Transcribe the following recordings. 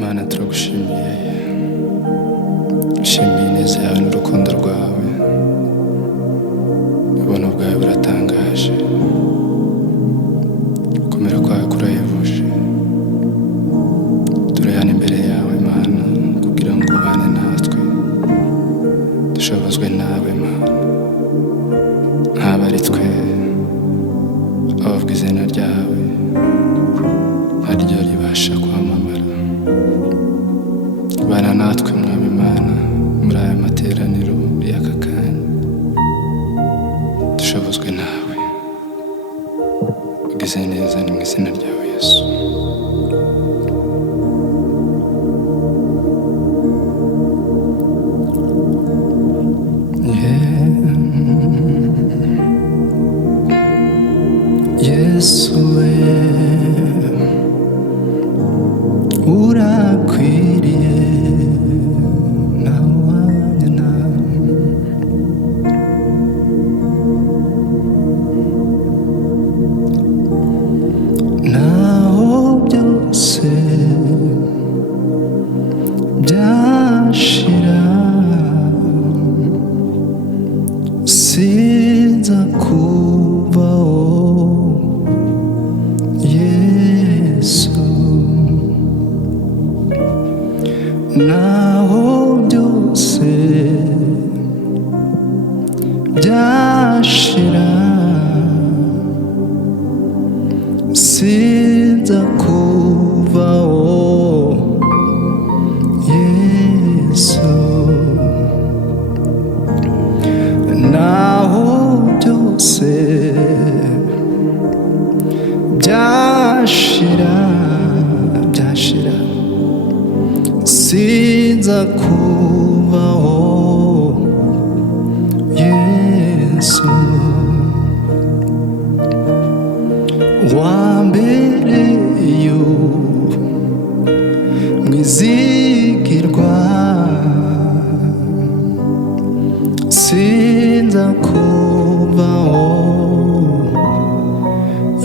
Mana turagushimiye, ushimiye ineza yawe n'urukundo rwawe, ubuntu bwawe buratangaje, gukomera kwawe kurahebuje. Turayana imbere yawe Mana kugira ngo ubane natwe, dushobozwe nawe Mana, ntaba ari twe abavuga izina ryawe ariryo ribasha kwamamara. Bana natwe Mwami Mana muri aya materaniro y'aka kanya, dushobozwe nawe, ugize neza ni mu izina ryawe Yesu. Yesu we urakwiriye nawanyana, naho byose byashira sinza kubaho Yesu, naho byose byashira sinza kuvaho Yesu, naho byose byashira sinza kubaho Yesu, wambereye mwizigirwa sinza kubaho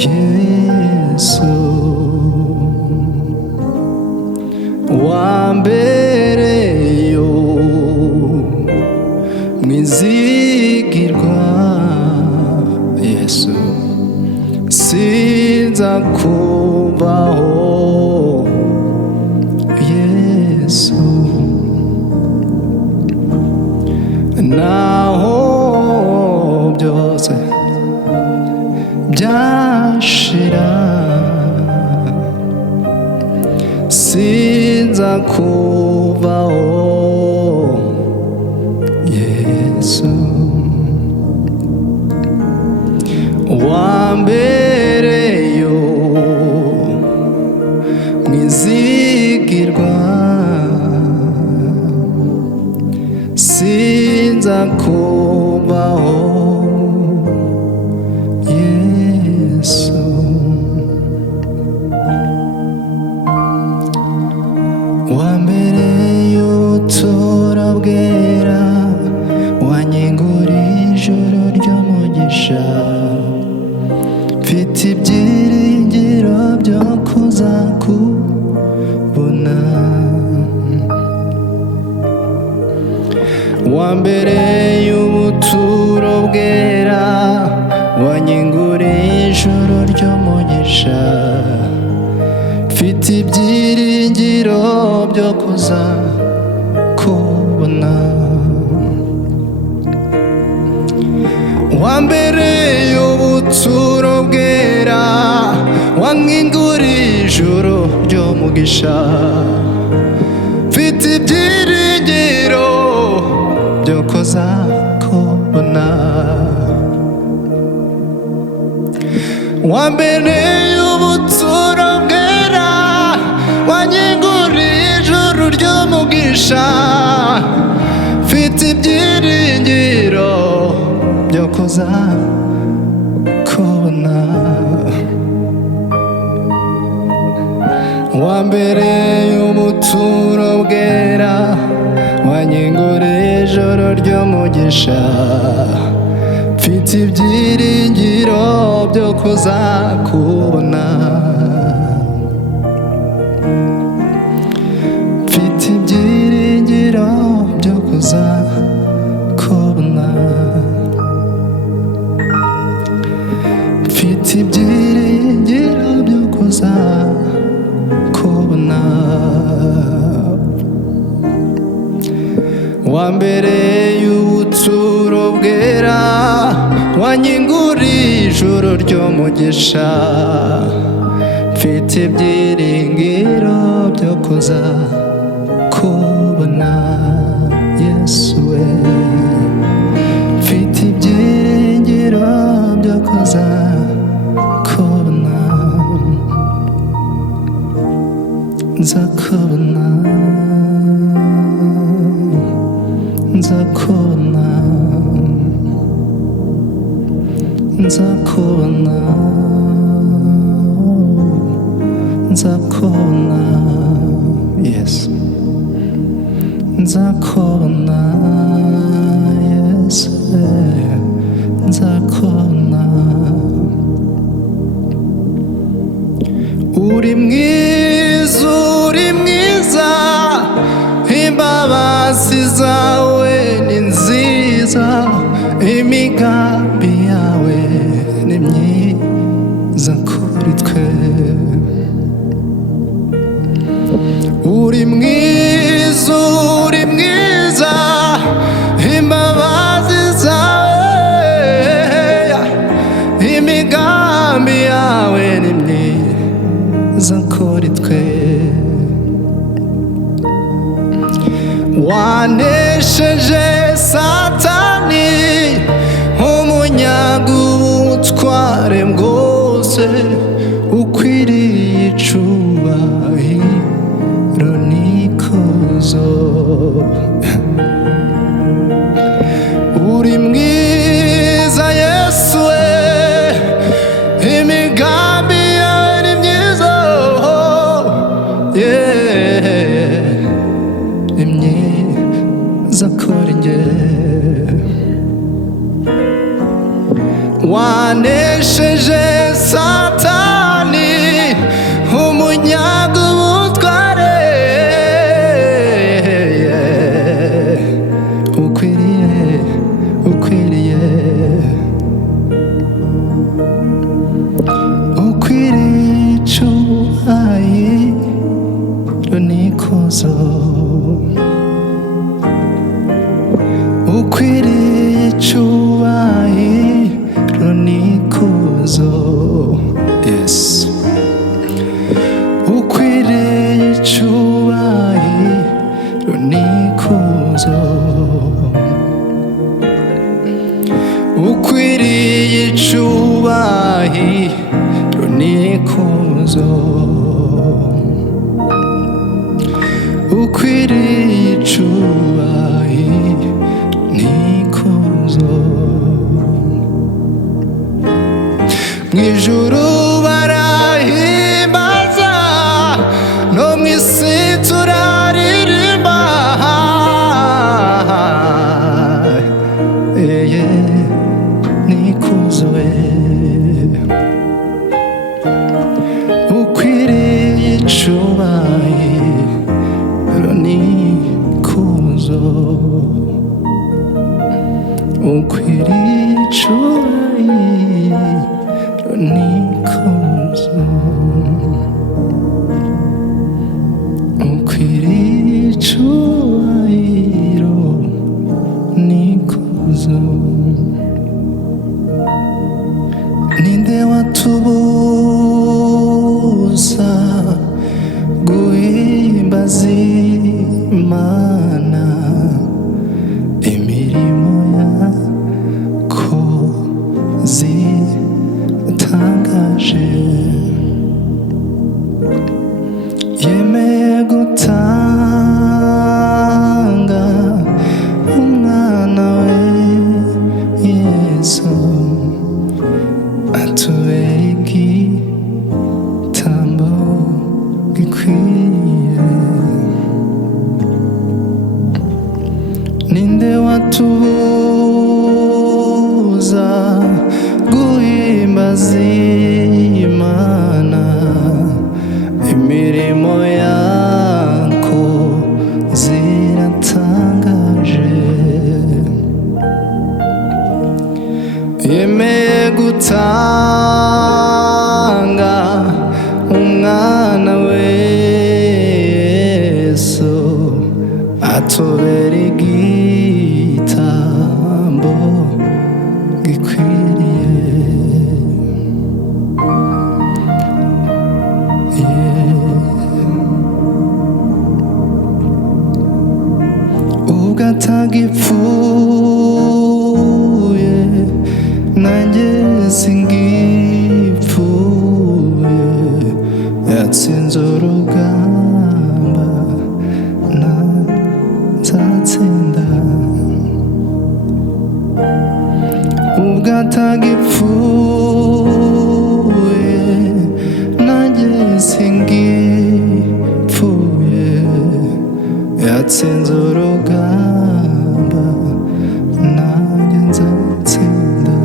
Yesu, wambereye mwizigirwa Yesu, sinza kubaho Yesu, naho byose byashira sinza kubaho Yesu, wambereye mwizigirwa sinza kubaho Yesu, wambereye ubuturo bwera, wanyeguriye ijoro ry'umugisha, mfite ibyiringiro byo kuzakubona, wambereye ubuturo bwera, wanyeguriye ijoro ry'umugisha, mfite ibyiringiro byo kuzakubona, wambereye ubuturo bwera, wankinguriye ijoro ry'umugisha, mfite ibyiringiro byo kuzakubona, wambereye ubuturo bwera, wanyeguriye ijoro ry'umugisha, mfite ibyiringiro byo kuzakubona, wambereye ubuturo bwera, wanyeguriye ijoro ry'umugisha, mfite ibyiringiro byo kuzakubona, kuza kubona. Mfite ibyiringiro byo kuza kubona. Wambereye ubuturo bwera, wanyinguriye ijuru ry'umugisha. Mfite ibyiringiro byo kuza kubona Yesu we. Mfite ibyiringiro byo kuza kubona. Nzakubona, nzakubona, nzakubona, nzakubona, yes. Nzakubona Yesu, nzakubona. Uri mwiza, uri mwiza, imbabazi zawe ni nziza, imigambi yawe ni myiza kuri twe. Uri mwiza, uri mwiza, imbabazi zawe, imigambi yawe ni myiza kuri twe. Wanesheje Satani, umunyaga ubutware bwose, ukwiriye icubahiro n'ikuzo. Uri mwiza Yesu we, imigambi yawe ni myiza, yeah. Ni myiza kuri njye. Wanesheje Satani, umunyaga ubutware, ukwiriye, ukwiriye, ukwiriye icubahiro n'ikuzo. Ukwiriye icubahiro n'ikuzo, yes. Ukwiriye icubahiro n'ikuzo. Ukwiriye icubahiro n'ikuzo. Ukwiriye icubahiro n'ikuzo. Mw'ijuru barahimbaza, no mw'isi turaririmba, n'ikuzo we. Ukwiriye icubahiro n'ikuzo. Ukwiriye icubahiro n'ikuzo. Ukwiriye icubahiro n'ikuzo. Ninde watubuza guhimbaza Imana, imirimo yakoze itangaje. Yemeye gutanga umwana we Yesu, atubera igitambo gikwiye. Ninde watubuza guhimbaza Imana, imirimo yako ziratangaje. atubera igitambo gikwiriye. Ubwo atagipfuye nanjye singipfuye, yatsinze urugamba nzatsinda. Ubwo atagipfuye nanjye singipfuye, yatsinze urugamba nanjye nzatsinda.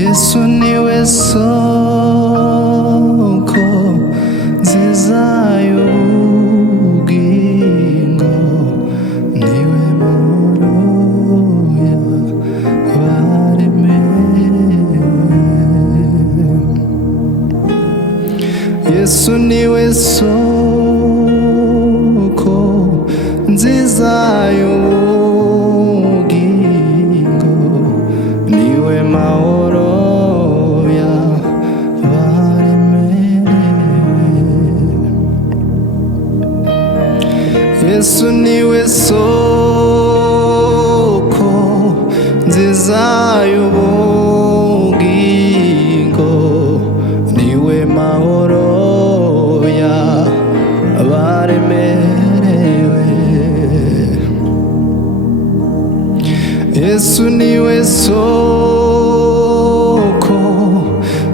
Yesu niwe soko nziza y'ubugingo, niwe mahoro y'abaremerewe. Yesu niwe soko nziza y'ubugingo, niwe mahoro y'abaremerewe. Yesu niwe soko nziza y'ubugingo, niwe mahoro y'abaremerewe. Yesu niwe soko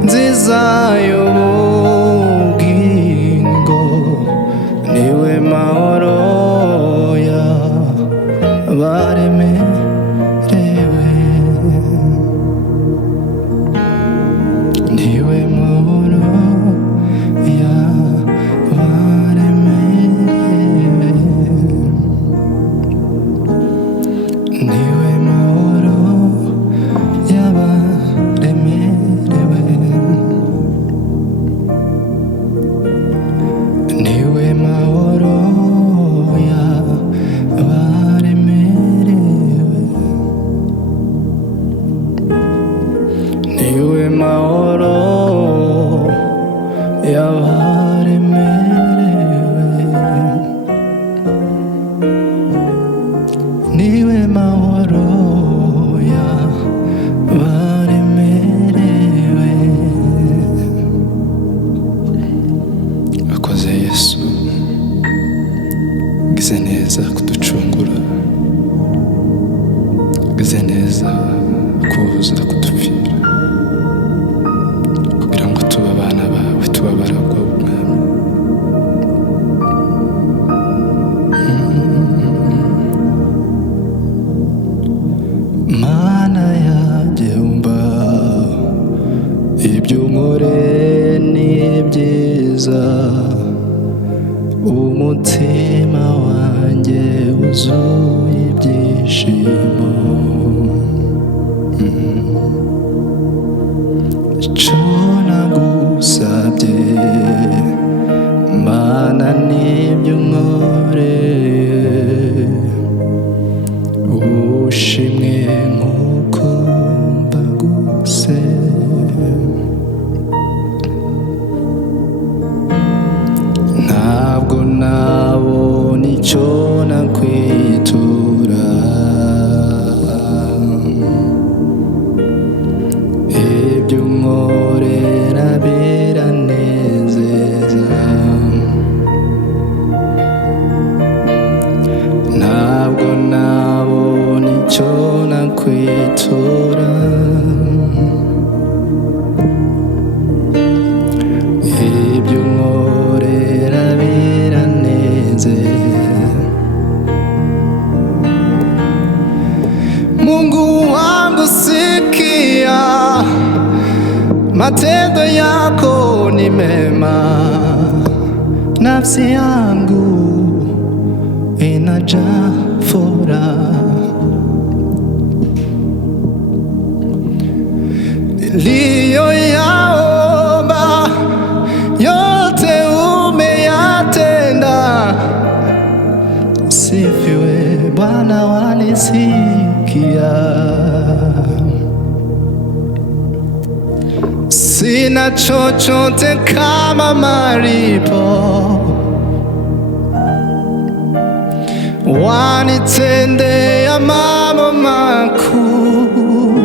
nziza y'ubugingo, niwe mahoro y'abaremerewe. Niwe mahoro y'abaremerewe. Niwe mahoro y'abaremerewe. Niwe mahoro y'abaremerewe. Niwe mahoro y'abaremerewe. Niwe mahoro y'abaremerewe. Wakoze Yesu, gize neza kuducungura, gize neza kuza kudupfira, kugira ngo tube abana bawe, tube abaragwa b'umwami. Mana yanjye umva, ibyo unkoreye ni byiza, umutima wanjye wuzuye ibyishimo. Icyo nagusabye Mana nibyo unkoreye, ushimwe nk'uko mbaguse. Ntabwo nabona icyo nakwitura, ibyo unkorera biranezeza. Ntabwo nabona icyo nakwitura, ibyo unkorera biranezeza. Mungu wangu sikia, matendo yako ni mema, nafsi yangu inajaa furaha. Niliyoyaomba yote umeyatenda, kunisikia. Sina chochote kama malipo, wanitendea mambo makuu.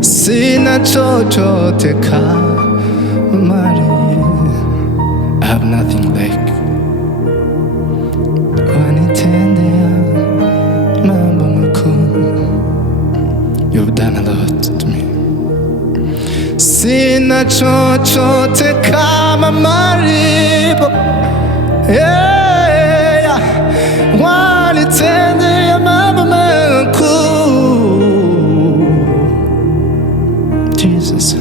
Sina chochote kama malipo, I have nothing like wanitendea mambo makuu. You've done a lot to me. Sina chochote kama malipo, yeah, wanitendea mambo makuu. Jesus,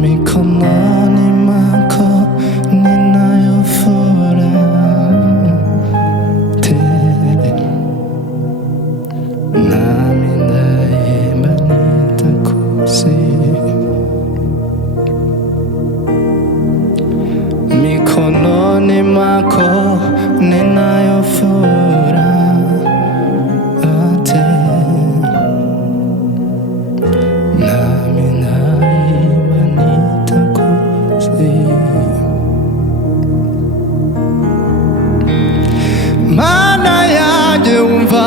mikononi mwako ninayo furaha tele, nami daima nitakusifu. Mikononi mwako ninayo furaha tele, nami daima nitakusifu. Mana yanjye umva,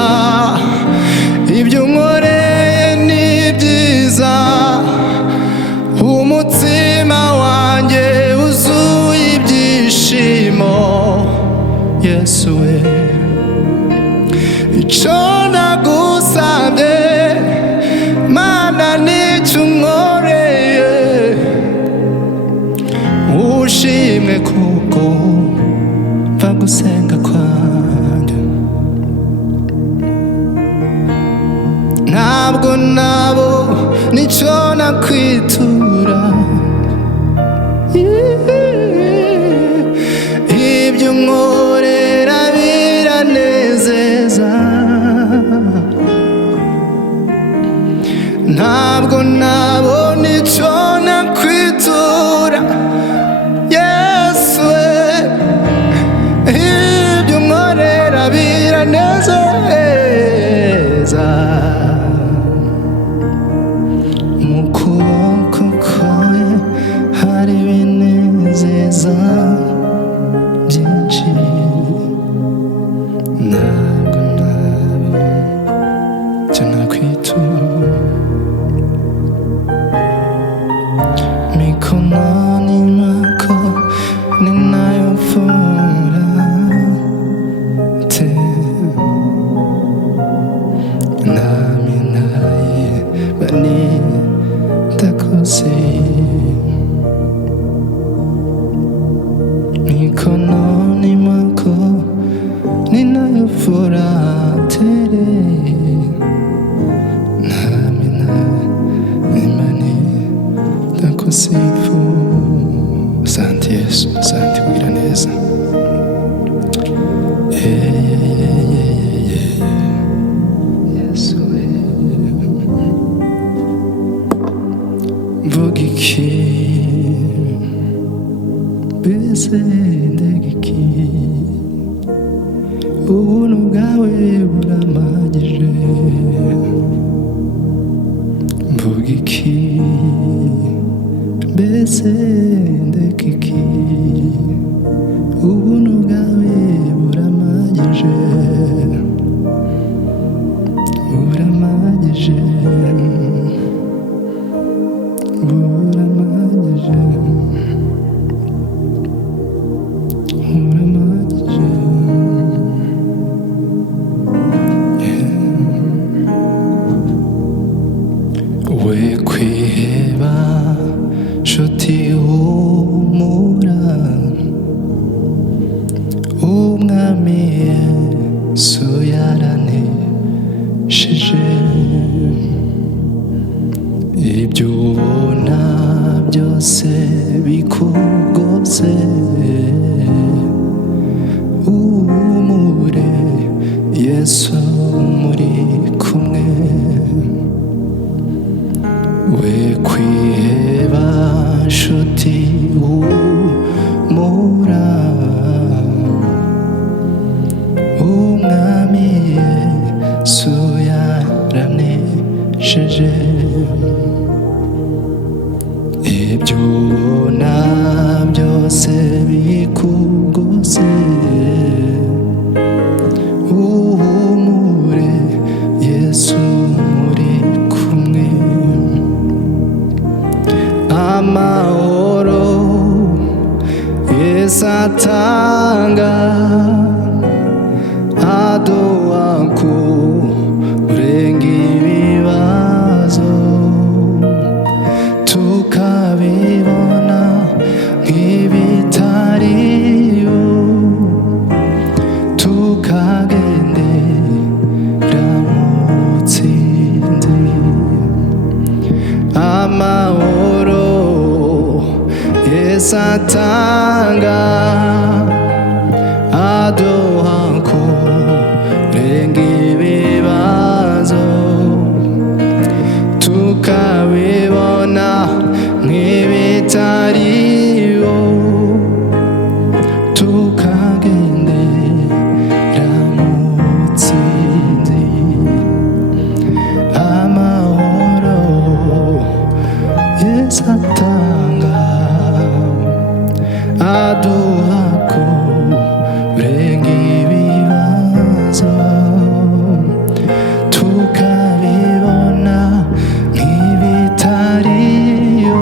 ibyo unkoreye ni byiza, umutima wanjye wuzuye ibyishimo. Yesu we, icyo nagusabye Mana nicyo unkoreye, ushimwe kuko mva gusenga kwanjye. Ntabwo nabo nicyo nakwitura, ibyo unkorera biranezeza. Ntabwo nabona icyo nakwitura, Yesu we, ibyo unkorera biranezeza. Mu kuboko kwawe hari ibinezeza byinshi, ntabwo nabona icyo nakwitura. Mikononi mwako ninayo furaha tele, nami daima nitakusifu. Mikononi mwako ninayo furaha tele, nami daima nitakusifu. Asante Yesu, asante kugira neza. Yesu we, mvuga iki mbese ndega iki, ubuntu bwawe buramagije. Mvuga iki mbese ndega iki, ubuntu bwawe buramagije, buramagije, buramagije, buramagije. We kwiheba nshuti humura, umwami Yesu yaranesheje. Ibyo ubona byose bikugose, uhumure, Yesu muri kumwe. We kwiheba nshuti humura, ibyo ubona byose bikugose, uhumure Yesu muri kumwe. Amahoro Yesu atanga aduha kurenga ibibazo, tukabibona nk'ibitariyo, tukagendera mu butsinzi. Amahoro Yesu atanga aduha kurenga ibibazo, tukabibona nk'ibitariyo, tukagendera mu butsinzi. Amahoro Yesu atanga aduha kurenga ibibazo, tukabibona nk'ibitariyo,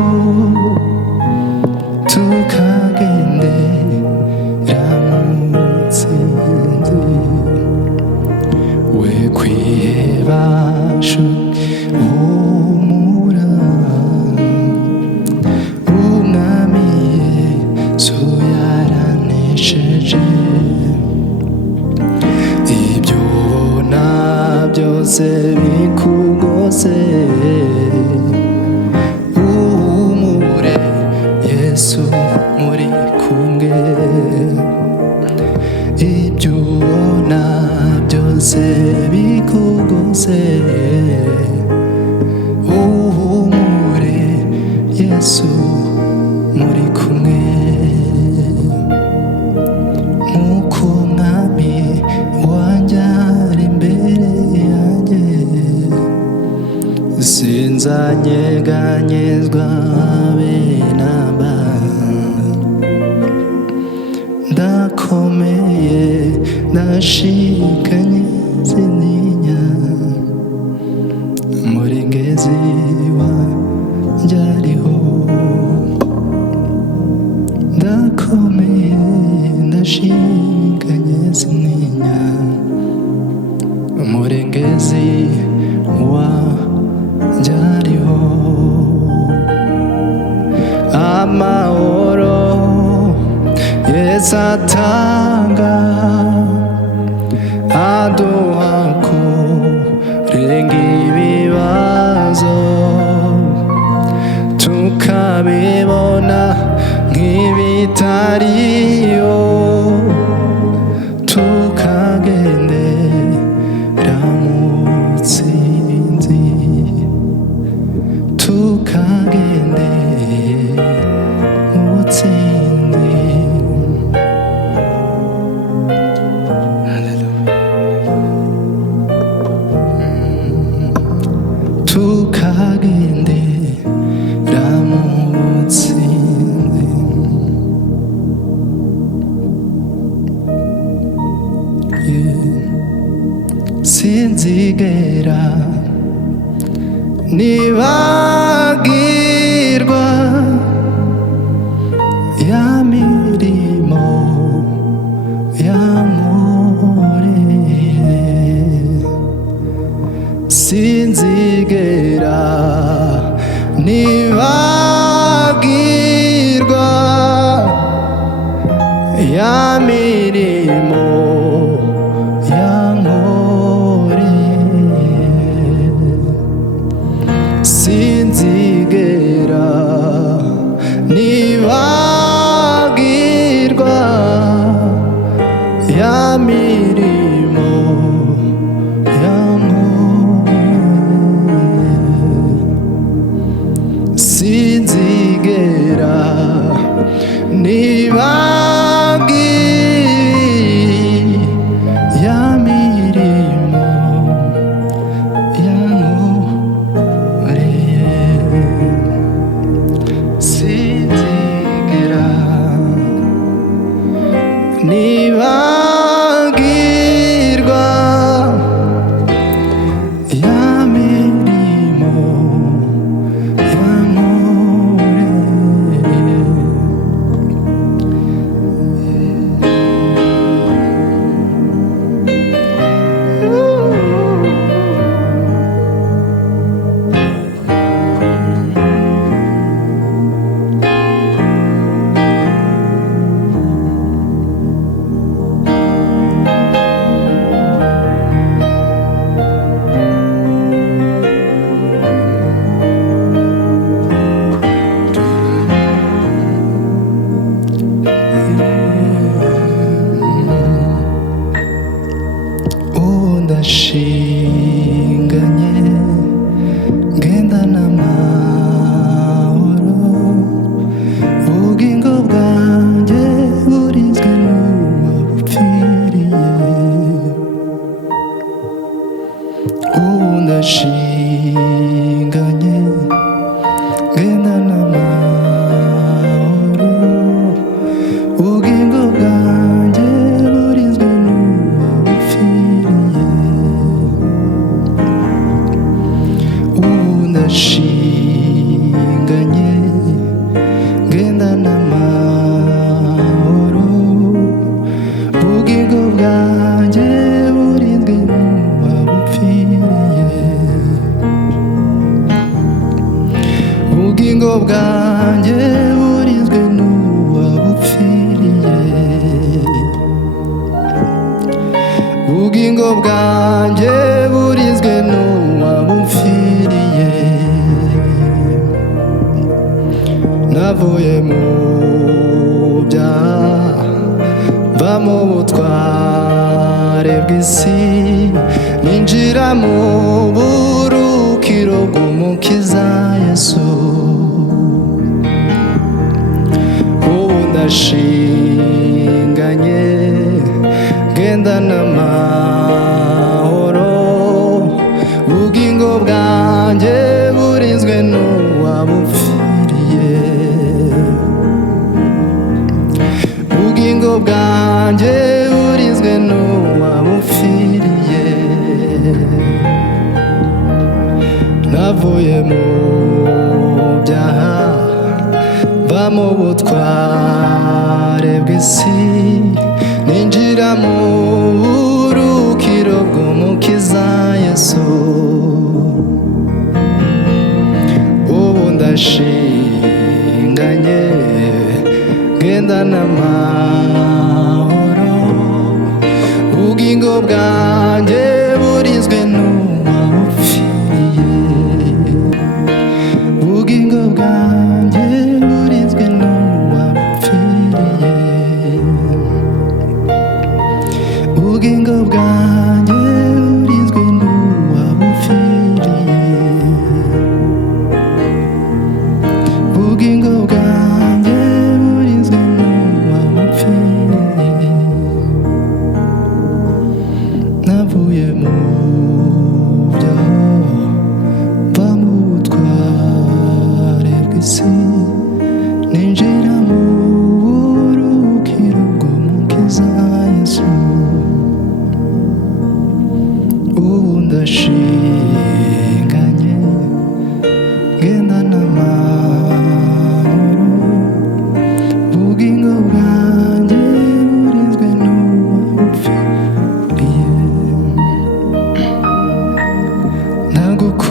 tukagendera mu butsinzi. We kwiheba nshuti humura, umwami Yesu yaranesheje. Ibyo ubona byose bikugose, uhumure Yesu muri kumwe. Ibyo ubona byose bikugose, uhumure Yesu muri kumwe. Nk'uko umwami wanjye ari imbere yanjye, sinzanyeganyezwa habe namba. Ndakomeye ndashikanye sintinya, umurengezi wanjye ariho. Ndakomeye ndashikanye sintinya, umurengezi wanjye ariho. Amahoro Yesu atanga aduha kurenga ibibazo, tukabibona nk'ibitariyo, tukagendera mu butsinzi, tukagendera mu butsinzi. Tukagendera mu butsinzi. Sinzigera nibagirwa ya mirimo yankoreye, sinzigera nibagirwa ya mirimo yankoreye, sinzigera nibagirwa ya mirimo yankoreye, sinzigera nibagirwa ya mirimo yankoreye. ubugingo bwanjye burinzwe n'uwabupfiriye, ubugingo bwanjye burinzwe n'uwabupfiriye. Navuye mu byaha mva mu butware bw'isi, ninjira mu burukiro bw'umukiza Yesu. Ubu ndashinganye ngendana amahoro, ubugingo bwanjye burinzwe n'uwabupfiriye, ubugingo bwanjye burinzwe n'uwabupfiriye. Navuye mu byaha mva mu butware bw'isi, ninjira mu burukiro bw'umukiza Yesu. Ubu ndashinganye ngendana amahoro, ubugingo bwanjye burinzwe n'uwabupfiriye, ubugingo bwanjye burinzwe n'uwabupfiriye, ubugingo bwanjye burinzwe n'uwabupfiriye, ubugingo bwanjye burinzwe n'uwabupfiriye. Navuye mu byaha mva mu butware bw'isi, ninjira mu burukiro bw'umukiza Yesu. Ubu ndashinganye ngendana amahoro, ubugingo bwanjye burinzwe n'uwabupfiriye.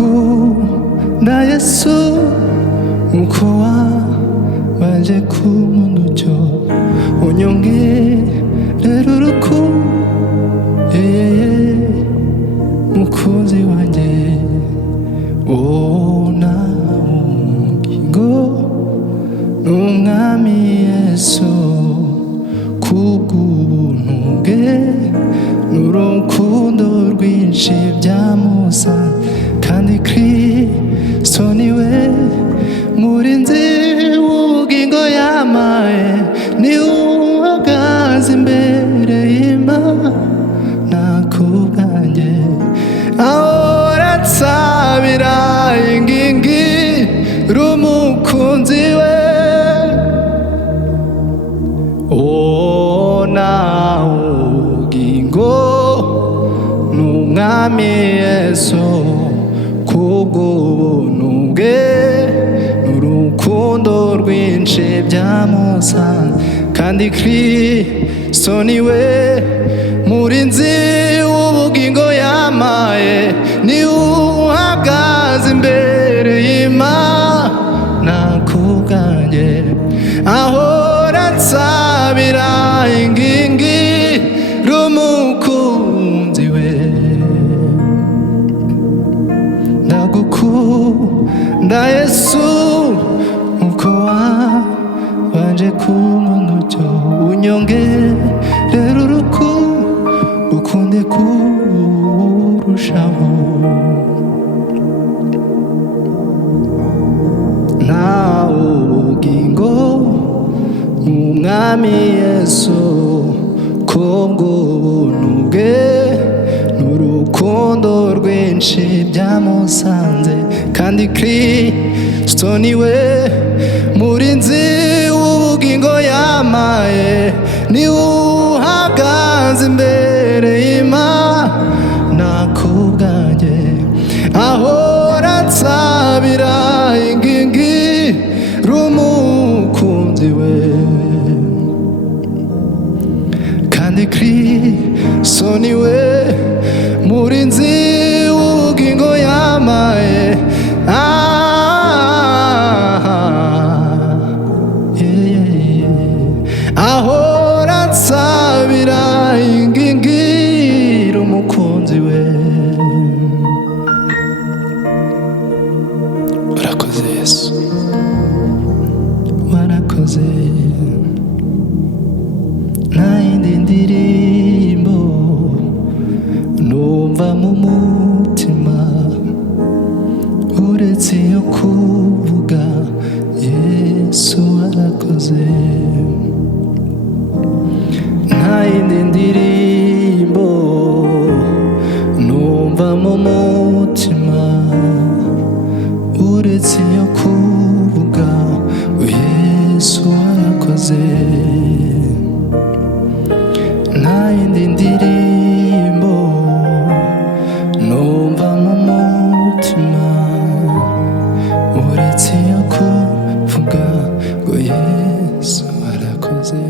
Ndagukunda Yesu uko wabanje kunkunda utyo, unyongerera urukundo, mukunzi wanjye. Nawe ubugingo n'umwami Yesu, kubw'ubuntu bwe n'urukundo rwinshi byamusanze, kandi Kristo niwe murinzi w'ubugingo yampaye, niwe uhagaze imbere y'Imana kubwanjye, ahora ansabira ingingiri umukunzi we. Nawe ubugingo n'umwami Yesu, kubw'ubuntu bwe n'urukundo rwinshi byamusanze, kandi Kristo niwe murinzi w'ubugingo yampaye, niwe uhagaze imbere y'Imana kubwanjye, ahora ansabira ingingiri umukunzi we. Ndagukunda Yesu uko wabanje kunkunda utyo, unyongerera urukundo, ukunde kurushaho. Nawe ubugingo n'umwami Yesu, kubw'ubuntu bwe n'urukundo rwinshi byamusanze, kandi Kristo niwe murinzi w'ubugingo yampaye, niwe uhagaze imbere y'Imana kubwanjye, ahora ansabira ingingiri umukunzi we, kandi Kristo niwe murinzi w'ubugingo yampaye. warakoze. Nta yindi ndirimbo numva mu mutima uretse iyo kuvuga ngo Yesu warakoze. Nta yindi ndirimbo numva mu mutima uretse iyo kuvuga ngo Yesu warakoze.